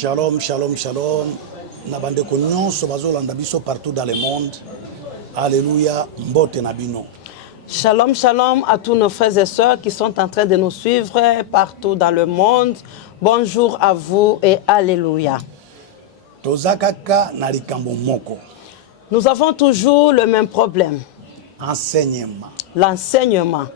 Shalom, shalom, shalom. Nabande nyonso bazolanda biso partout dans le monde. Alléluia, mbote nabino. Shalom, shalom à tous nos frères et sœurs qui sont en train de nous suivre partout dans le monde. Bonjour à vous et alléluia. Tozakaka na likambo moko. Nous avons toujours le même problème. Enseignement. L'enseignement.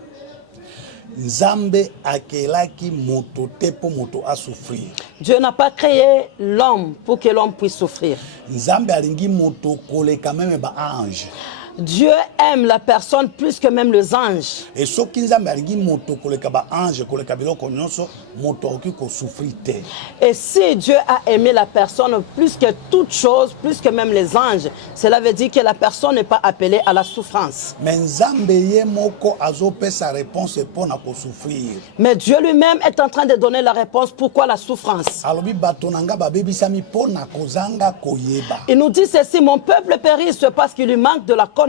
Nzambe akelaki moto te po moto a souffrir. Dieu n'a pas créé l'homme pour que l'homme puisse souffrir. Nzambe alingi moto koleka même ba ange. Dieu aime la personne plus que même les anges. Et soki nzambe alingi moto koleka ba ange koleka biloko nyonso moto oki ko souffrir te. Et si Dieu a aimé la personne plus que toute chose, plus que même les anges, cela veut dire que la personne n'est pas appelée à la souffrance. Mais nzambe ye moko azope sa réponse pour na ko souffrir. Mais Dieu lui-même est en train de donner la réponse pourquoi la souffrance. Alobi batonanga ba bebisami po na kozanga koyeba. Il nous dit ceci, mon peuple périsse parce qu'il lui manque de la connaissance.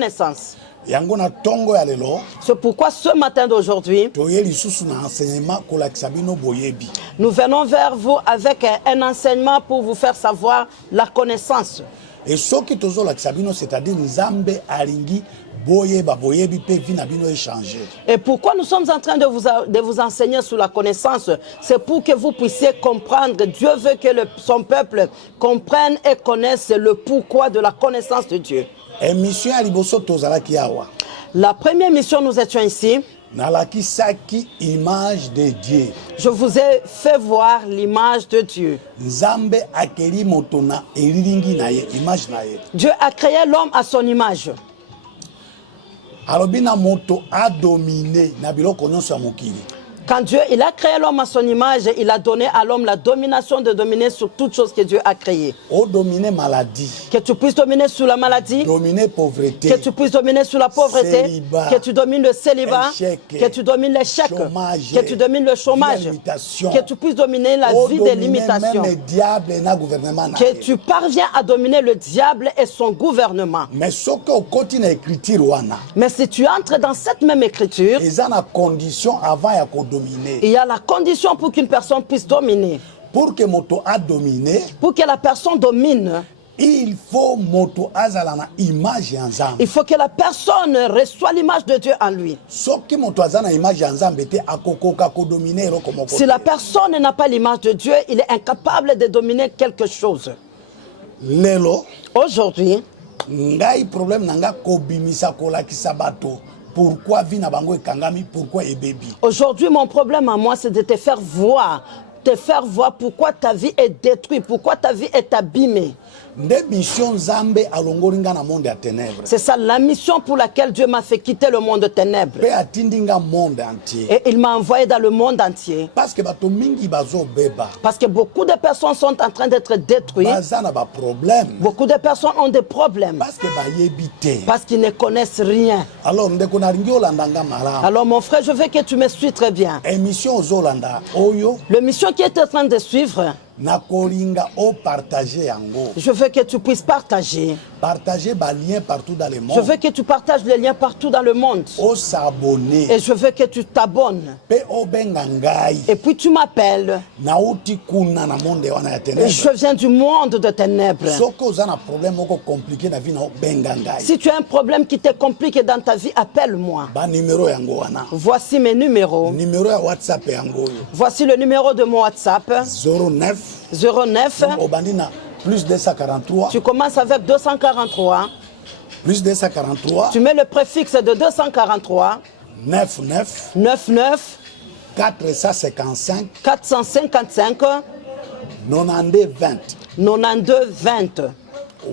Yango na tongo ya lelo. C'est pourquoi ce matin d'aujourd'hui, Toye lisusu na enseignement kolakisa bino boyebi. nous venons vers vous avec un enseignement pour vous faire savoir la connaissance. Et soki tozolakisa bino c'est-à-dire nzambe alingi boyeba boyebi pe vi na bino échanger. Et pourquoi nous sommes en train de vous enseigner sur la connaissance? C'est pour que vous puissiez comprendre. Dieu veut que son peuple comprenne et connaisse le pourquoi de la connaissance de Dieu. Émission ya liboso tozalaki awa. La première mission, nous étions ici. Nalakisaki image de Dieu. Je vous ai fait voir l'image de Dieu. Nzambe akeli moto na elilingi na ye, image na ye. Dieu a créé l'homme à son image. Alobi na moto a dominé na biloko nyonso ya mokili. Quand Dieu il a créé l'homme à son image, il a donné à l'homme la domination de dominer sur toute chose que Dieu a créée. O dominer maladie. Que tu puisses dominer sur la maladie. Dominer pauvreté. Que tu puisses dominer sur la pauvreté. Célibat, que tu domines le célibat. échec, que tu domines l'échec. chômage, que tu domines le chômage. Que tu puisses dominer la vie des limitations. Même diable na gouvernement na que tu parviens à dominer le diable et son gouvernement. Mais ce que continue écriture wana. Mais si tu entres dans cette même écriture, ils ont la condition avant ya ko dominer. Il y a la condition pour qu'une personne puisse dominer. Pour que moto a dominé, pour que la personne domine, il faut moto azala na image ya Nzambe. Il faut que la personne reçoive l'image de Dieu en lui. Soki moto azana image ya Nzambe te akokoka ko dominer eloko moko. Si la personne n'a pas l'image de Dieu, il est incapable de dominer quelque chose. Lelo, aujourd'hui, ngai problème nanga ko bimisa ko lakisa bato. Pourquoi vina bango ekangami, pourquoi ebebi? Aujourd'hui, mon problème à moi, c'est de te faire voir pourquoi ta vie est détruite, pourquoi ta vie est abîmée. C'est ça la mission pour laquelle Dieu m'a fait quitter le monde de ténèbres. Et il m'a envoyé dans le monde entier. Parce que beaucoup de personnes sont en train d'être détruites. Beaucoup de personnes ont des problèmes. Parce qu'ils ne connaissent rien. Alors mon frère, je veux que tu me suis très bien. Le mission qui est en train de suivre, je veux que tu puisses partager. Partager les liens partout dans le monde. Je veux que tu partages les liens partout dans le monde. Et je veux que tu t'abonnes. Et puis tu m'appelles. Je viens du monde de ténèbres. Si tu as un problème qui te complique dans ta vie, appelle-moi. Voici mes numéros. Voici le numéro de mon WhatsApp. 09. Plus 243. Tu commences avec 243. Plus 243. Tu mets le préfixe de 243. 99. 99. 455. 455. 92 20. 92 20.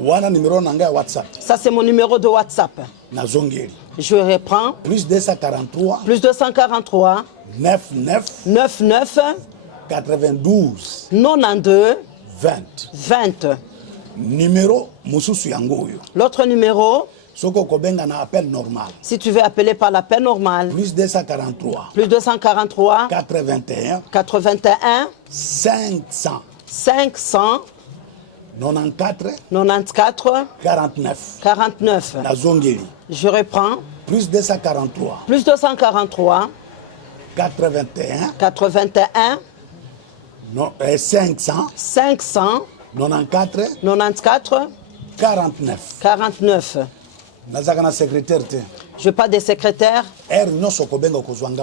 Wana numéro nanga WhatsApp. Ça c'est mon numéro de WhatsApp. Nazongeri. Je reprends. Plus 243. Plus 243. 99. 99. 92. 92. 20. 20. Numéro mususu yangoyo. L'autre numéro. Soko kobenga na appel normal. Si tu veux appeler par l'appel normal. Plus 243. Plus 243. 81. 81. 500. 500. 94. 94. 49. 49. Nazongeri. Je reprends. Plus 243. Plus 243. 81. 81. 500 94 49. Nazaka na secrétaire. Je n'ai pas de secrétaire.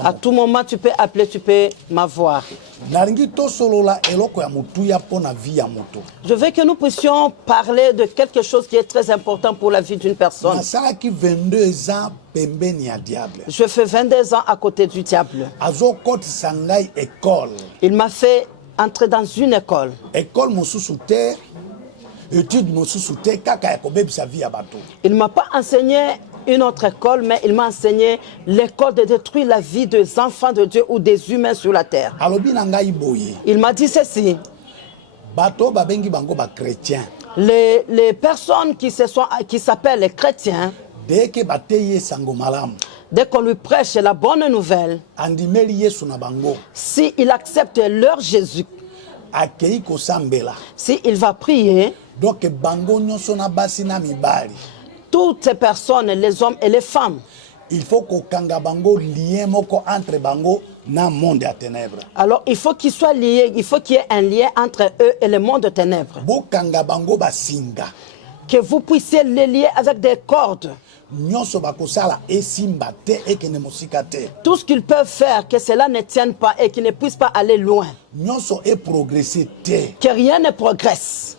À tout moment, tu peux appeler, tu peux m'avoir. Je veux que nous puissions parler de quelque chose qui est très important pour la vie d'une personne. Je fais 22 ans à côté du diable. Il m'a fait entrer dans une école. Il ne m'a pas enseigné une autre école, mais il m'a enseigné l'école de détruire la vie des enfants de Dieu ou des humains sur la terre. Il m'a dit ceci. Les personnes qui s'appellent les chrétiens, dès qu'on lui prêche la bonne nouvelle, s'il accepte leur Jésus, s'il va prier, toutes ces personnes, les hommes et les femmes, il faut qu'okanga bango lien moko entre bango na monde à ténèbres. Alors il faut qu'ils soient liés, il faut qu'il y ait un lien entre eux et le monde de ténèbres. Bokanga bango basinga. Que vous puissiez les lier avec des cordes. Tout ce qu'ils peuvent faire, que cela ne tienne pas et qu'ils ne puissent pas aller loin. Que rien ne progresse.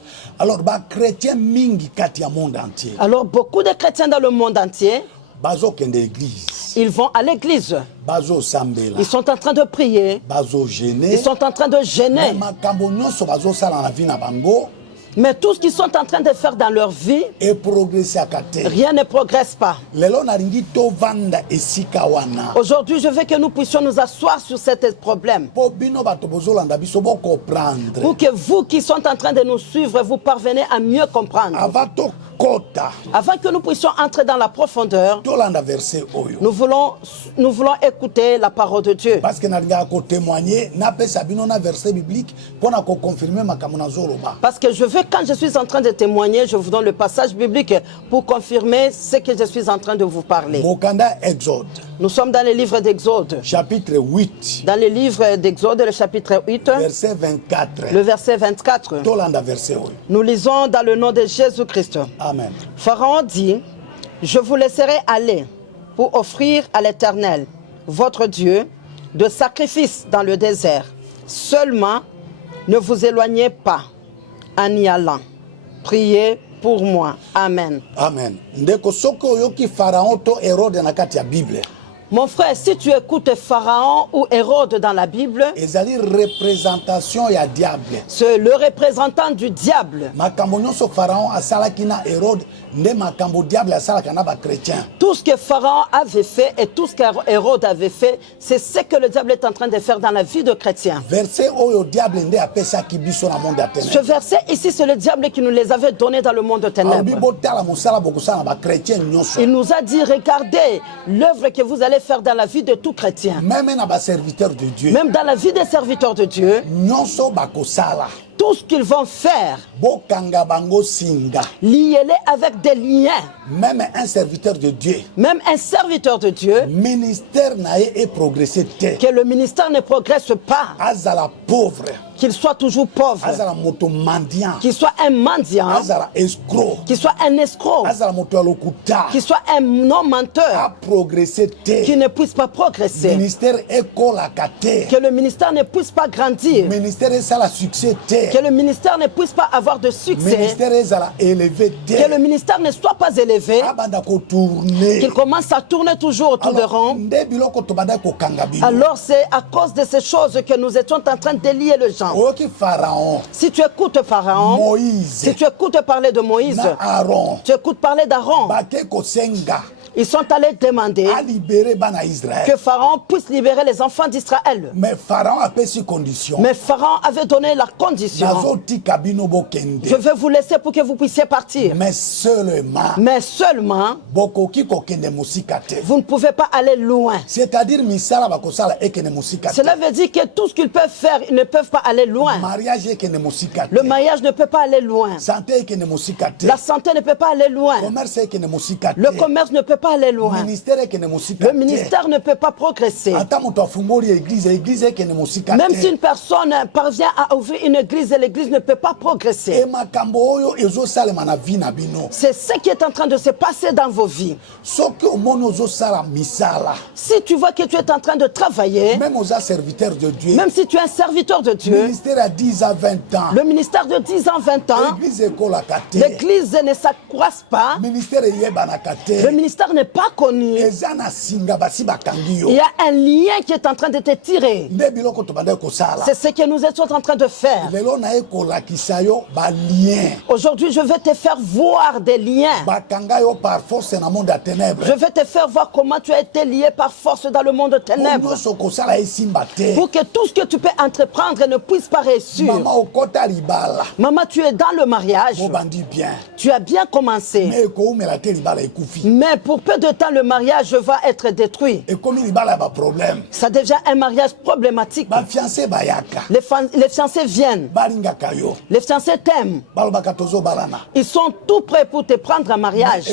Alors, beaucoup de chrétiens dans le monde entier, ils vont à l'église. Ils sont en train de prier. Ils sont en train de gêner. Mais tout ce qu'ils sont en train de faire dans leur vie, rien ne progresse pas. Aujourd'hui, je veux que nous puissions nous asseoir sur ce problème. Pour que vous qui sont en train de nous suivre, vous parvenez à mieux comprendre. Avant que nous puissions entrer dans la profondeur, nous voulons écouter la parole de Dieu. Parce que je veux, quand je suis en train de témoigner, je vous donne le passage biblique pour confirmer ce que je suis en train de vous parler. Nous sommes dans le livre d'Exode. Chapitre 8. Dans le livre d'Exode, le chapitre 8. Verset 24. Le verset 24. Nous lisons dans le nom de Jésus-Christ. Amen. Pharaon dit, je vous laisserai aller pour offrir à l'Éternel, votre Dieu, de sacrifices dans le désert. Seulement, ne vous éloignez pas en y allant. Priez pour moi. Amen. Amen. Ndeko soko yoki Pharaon to Hérode na kati ya Bible. Mon frère, si tu écoutes Pharaon ou Hérode dans la Bible, c'est le représentant du diable. Tout ce que Pharaon avait fait et tout ce qu'Hérode avait fait, c'est ce que le diable est en train de faire dans la vie de chrétiens. Ce verset ici, c'est le diable qui nous les avait donnés dans le monde de ténèbres. Il nous a dit, regardez l'œuvre que vous allez faire dans la vie de tout chrétien. Même dans la serviteur de Dieu. Même dans la vie des serviteurs de Dieu. Tout ce qu'ils vont faire, liez-les avec des liens. Même un serviteur de Dieu. Même un serviteur de Dieu. Ministère est progressé. Que le ministère ne progresse pas. Azala pauvre. Qu'il soit toujours pauvre. Azala moto mendiant. Qu'il soit un mendiant. Azala escroc. Qu'il soit un escroc. Azala moto lokuta. Qu'il soit un non-menteur. A progressé. Qui ne puisse pas progresser. Ministère écolacate. Que le ministère ne puisse pas grandir. Ministère est la succès. Que le ministère ne puisse pas avoir de succès. Ministère est élevé. Que le ministère ne soit pas élevé. Qu'il commence à tourner toujours autour de rond. Alors c'est à cause de ces choses que nous étions en train de lier le genre. Si tu écoutes Pharaon, Moïse, si tu écoutes parler de Moïse, tu écoutes parler d'Aaron, ils sont allés demander que Pharaon puisse libérer les enfants d'Israël. Mais Pharaon a fait une condition. Mais Pharaon avait donné la condition. Je vais vous laisser pour que vous puissiez partir. Mais seulement, vous ne pouvez pas aller loin. C'est-à-dire, cela veut dire que tout ce qu'ils peuvent faire, ils ne peuvent pas aller loin. Le mariage ne peut pas aller loin. La santé ne peut pas aller loin. Le commerce ne peut pas aller loin. Le ministère ne peut pas progresser. Même si une personne parvient à ouvrir une église, l'église ne peut pas progresser. C'est ce qui est en train de se passer dans vos vies. Si tu vois que tu es en train de travailler, même si tu es un serviteur de Dieu, le ministère de 10 ans, 20 ans, l'église ne s'accroisse pas, le ministère n'est pas connu. Il y a un lien qui est en train de te tirer. C'est ce que nous étions en train de faire. Aujourd'hui, je vais te faire voir des liens. Je vais te faire voir comment tu as été lié par force dans le monde de ténèbres. Pour que tout ce que tu peux entreprendre ne puisse pas réussir. Maman, tu es dans le mariage. Tu as bien commencé. Mais pour peu de temps, le mariage va être détruit. Ça devient un mariage problématique. Les fiancés viennent. Les fiancés t'aiment. Ils sont tout prêts pour te prendre en mariage.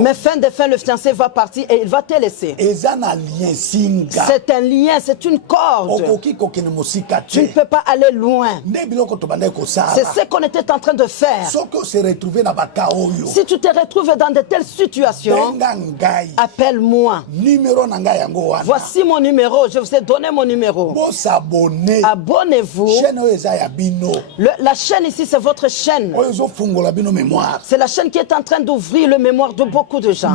Mais fin de fin, le fiancé va partir et il va te laisser. C'est un lien, c'est une corde. Tu ne peux pas aller loin. C'est ce qu'on était en train de faire. Si tu te retrouves dans de telles situations, appelle-moi. Voici mon numéro. Je vous ai donné mon numéro. Abonnez-vous. La chaîne ici, c'est votre chaîne. C'est la chaîne qui est en train d'ouvrir le mémoire de beaucoup de gens.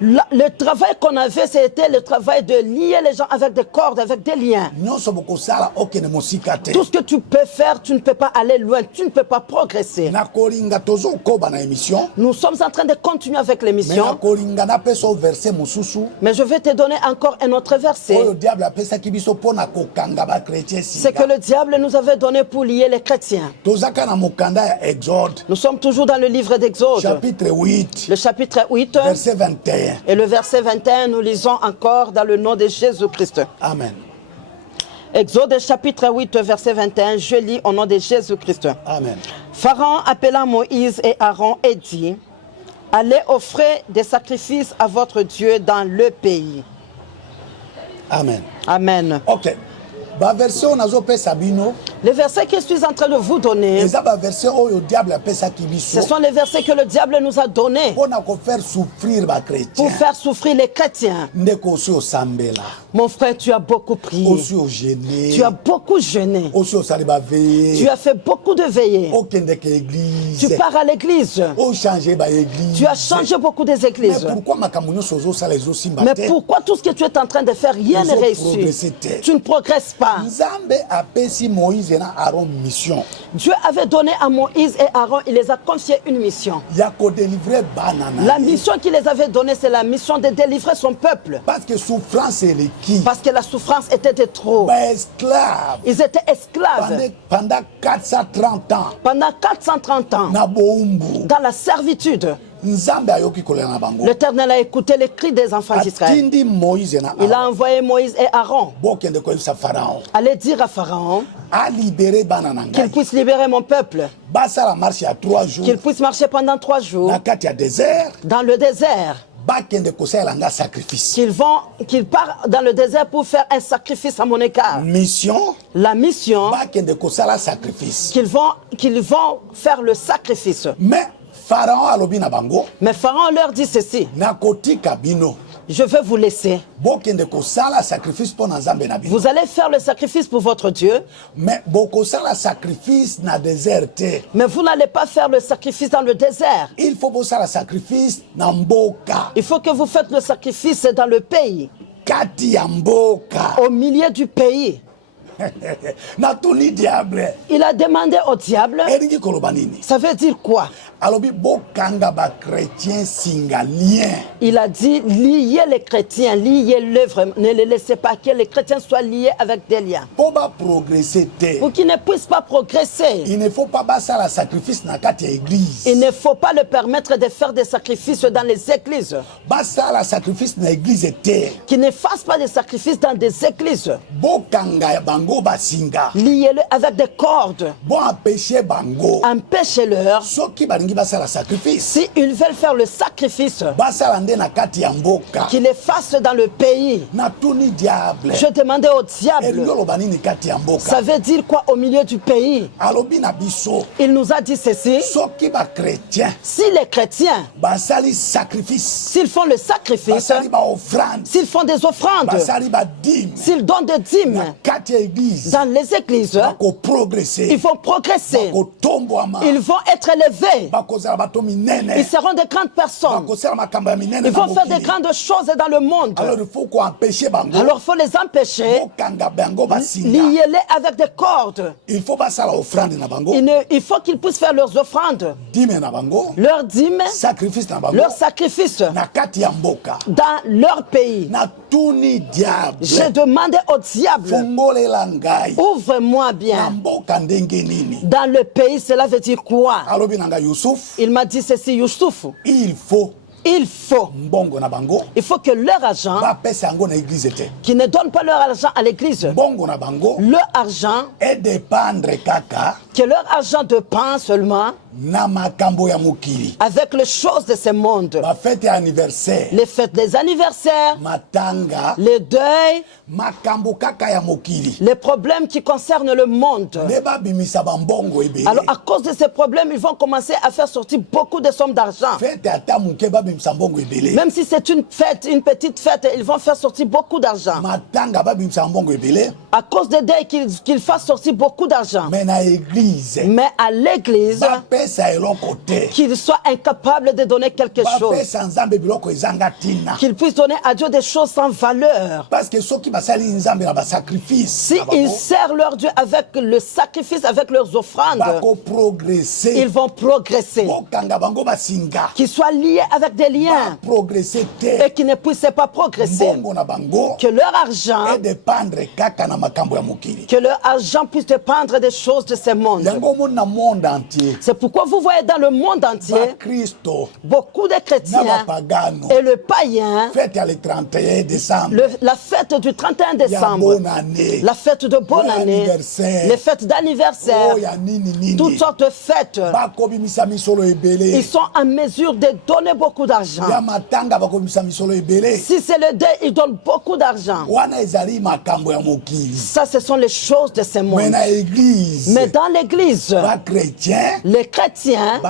Le travail qu'on avait, c'était le travail de lier les gens avec des cordes, avec des liens. Tout ce que tu peux faire, tu ne peux pas aller loin, tu ne peux pas progresser. Nous sommes en train de continuer avec l'émission. Mais je vais te donner encore un autre verset. C'est que le diable nous avait donné pour lier les chrétiens. Nous sommes toujours dans le livre d'Exode. Le chapitre 8. Verset 21. Et le verset 21, nous lisons encore dans le nom de Jésus-Christ. Amen. Exode chapitre 8, verset 21, je lis au nom de Jésus-Christ. Amen. Pharaon appela Moïse et Aaron et dit, allez offrir des sacrifices à votre Dieu dans le pays. Amen. Amen. Ok. Les versets que je suis en train de vous donner, ce sont les versets que le diable nous a donnés pour faire souffrir les chrétiens. Mon frère, tu as beaucoup prié. Tu as beaucoup jeûné. Tu as fait beaucoup de veillées. Tu pars à l'église. Tu as changé beaucoup des églises. Mais pourquoi tout ce que tu es en train de faire, rien ne réussit? Tu ne progresses pas. Dieu avait donné à Moïse et Aaron, il les a confié une mission. La mission qu'il les avait donnée, c'est la mission de délivrer son peuple. Parce que la souffrance était de trop. Ils étaient esclaves pendant 430 ans. Pendant 430 ans. Dans la servitude. L'Éternel a écouté les cris des enfants d'Israël. Il a envoyé Moïse et Aaron. Allez dire à Pharaon qu'il puisse libérer mon peuple. Qu'il puisse marcher pendant 3 jours dans le désert. Qu'il part dans le désert pour faire un sacrifice à mon égard. La mission, qu'ils vont faire le sacrifice. Mais Pharaon leur dit ceci. Je vais vous laisser. Vous allez faire le sacrifice pour votre Dieu. Mais vous n'allez pas faire le sacrifice dans le désert. Il faut que vous faites le sacrifice dans le pays. Au milieu du pays. Il a demandé au diable. Ça veut dire quoi? Il a dit lier les chrétiens, lier l'œuvre. Ne les laissez pas que les chrétiens soient liés avec des liens. Pour qu'ils ne puissent pas progresser. Il ne faut pas le permettre de faire des sacrifices dans les églises. Qu'il ne fasse pas de sacrifices dans des églises. Liez-le avec des cordes. Empêchez-leur. si ils veulent faire le sacrifice, qu'ils les fassent dans le pays. Je demandais au diable, ça veut dire quoi au milieu du pays? Il nous a dit ceci: si les chrétiens, s'ils font le sacrifice, s'ils font des offrandes, s'ils donnent des dîmes dans les églises, ils vont progresser, ils vont être élevés, ils seront de grandes personnes, ils vont faire de grandes choses dans le monde. Alors il faut les empêcher, lier-les avec des cordes. Il faut qu'ils puissent faire leurs offrandes, leurs dîmes, leurs sacrifices dans leur pays. J'ai demandé au diable, ouvre-moi bien. Dans le pays, cela veut dire quoi? Il m'a dit ceci: Youssouf, il faut que leur argent, qui ne donnent pas leur argent à l'église, leur argent, que leur argent dépend seulement avec les choses de ce monde, les fêtes des anniversaires, les deuils, les problèmes qui concernent le monde. Alors à cause de ces problèmes, ils vont commencer à faire sortir beaucoup de sommes d'argent. Même si c'est une fête, une petite fête, ils vont faire sortir beaucoup d'argent. À cause des deuils, qu'ils fassent sortir beaucoup d'argent. Mais à l'église, qu'ils soient incapables de donner quelque chose, qu'ils puissent donner à Dieu des choses sans valeur. Si ils servent leur Dieu avec le sacrifice, avec leurs offrandes, ils vont progresser. Qu'ils soient liés avec des liens et qui ne puissent pas progresser. Que leur argent puisse dépendre des choses de ce monde. C'est pourquoi vous voyez dans le monde entier beaucoup de chrétiens et le païen, la fête du 31 décembre, la fête de bonne année, les fêtes d'anniversaire, toutes sortes de fêtes, ils sont en mesure de donner beaucoup d'argent. Si c'est le deuil, ils donnent beaucoup d'argent. Ça, ce sont les choses de ce monde. Mais dans l'église, les chrétiens,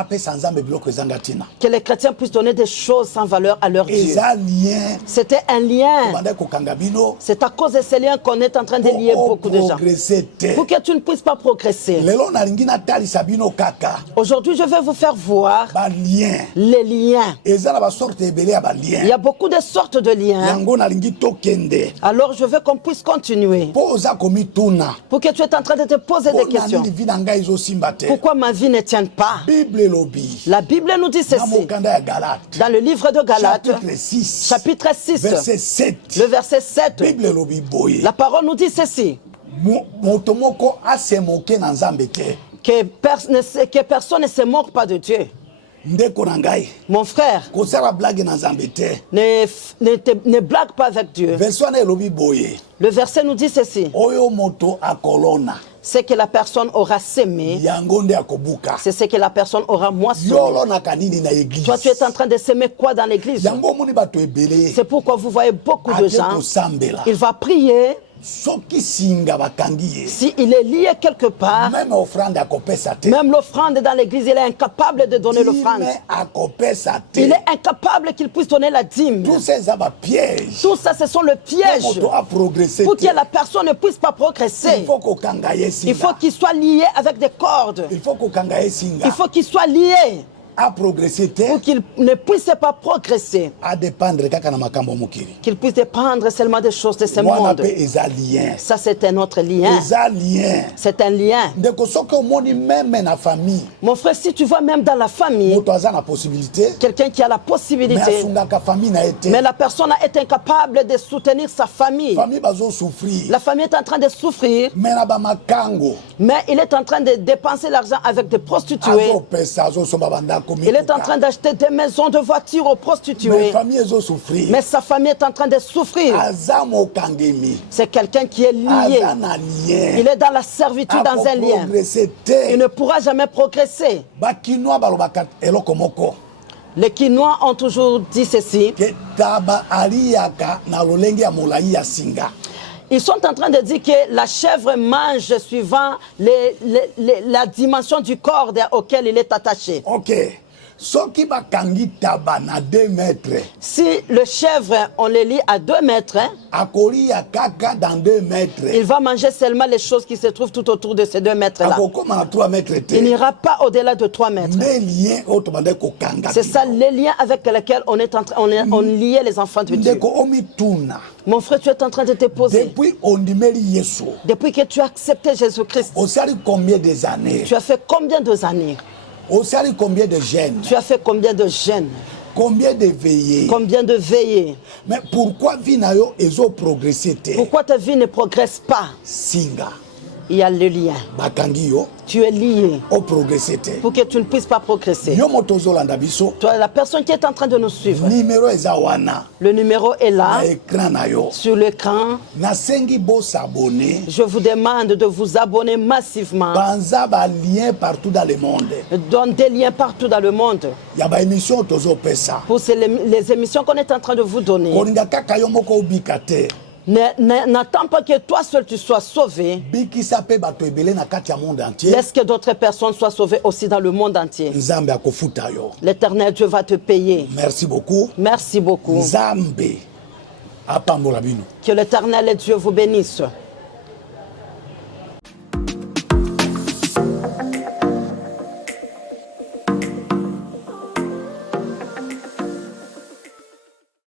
que les chrétiens puissent donner des choses sans valeur à leur Dieu. C'était un lien. C'est à cause de ces liens qu'on est en train de lier beaucoup de gens. Pour que tu ne puisses pas progresser. Aujourd'hui, je vais vous faire voir les liens. Il y a beaucoup de sortes de liens. Alors je veux qu'on puisse continuer. Pour que tu es en train de te poser des questions. Pourquoi ma vie ne tient pas? La Bible nous dit ceci. Dans le livre de Galates, chapitre 6, le verset 7, la parole nous dit ceci. Que personne ne se moque pas de Dieu. Mon frère, ne blague pas avec Dieu. Le verset nous dit ceci. C'est que la personne aura sémé, c'est ce que la personne aura moissonné. Toi, tu es en train de s'aimer quoi dans l'église? C'est pourquoi vous voyez beaucoup de gens. Il va prier. Si il est lié quelque part, même l'offrande dans l'église, il est incapable de donner l'offrande. Il est incapable qu'il puisse donner la dîme. Tout ça, ce sont le piège pour que la personne ne puisse pas progresser. Il faut qu'il soit lié avec des cordes. Il faut qu'il soit lié pour qu'il ne puisse pas progresser, qu'il puisse dépendre seulement des choses de ce monde. Ça, c'est un autre lien. C'est un lien. Mon frère, si tu vois même dans la famille, quelqu'un qui a la possibilité, mais la personne a été incapable de soutenir sa famille. La famille est en train de souffrir, mais il est en train de dépenser l'argent avec des prostituées. Il est en train d'acheter des maisons de voitures aux prostituées. Mais sa famille est en train de souffrir. C'est quelqu'un qui est lié. Il est dans la servitude, dans un lien. Il ne pourra jamais progresser. Les Quinois ont toujours dit ceci. Ils sont en train de dire que la chèvre mange suivant la dimension du corps auquel il est attaché. Ok. Si le chèvre, on le lie à 2 mètres, il va manger seulement les choses qui se trouvent tout autour de ces 2 mètres-là. Il n'ira pas au-delà de 3 mètres. C'est ça les liens avec lesquels on liait les enfants de Dieu. Mon frère, tu es en train de te poser. Depuis que tu as accepté Jésus-Christ, tu as fait combien d'années? Combien de jeûnes? Tu as fait combien de jeûnes? Combien de veillées? Combien de veillées? Mais pourquoi ta vie ne progresse pas? Singa. Il y a le lien. Tu es lié pour que tu ne puisses pas progresser. Toi, la personne qui est en train de nous suivre, le numéro est là, sur l'écran. Je vous demande de vous abonner massivement. Donne des liens partout dans le monde. Pour les émissions qu'on est en train de vous donner. N'attends pas que toi seul tu sois sauvé. Laisse que d'autres personnes soient sauvées aussi dans le monde entier. L'Éternel Dieu va te payer. Merci beaucoup. Merci beaucoup. Que l'Éternel Dieu vous bénisse.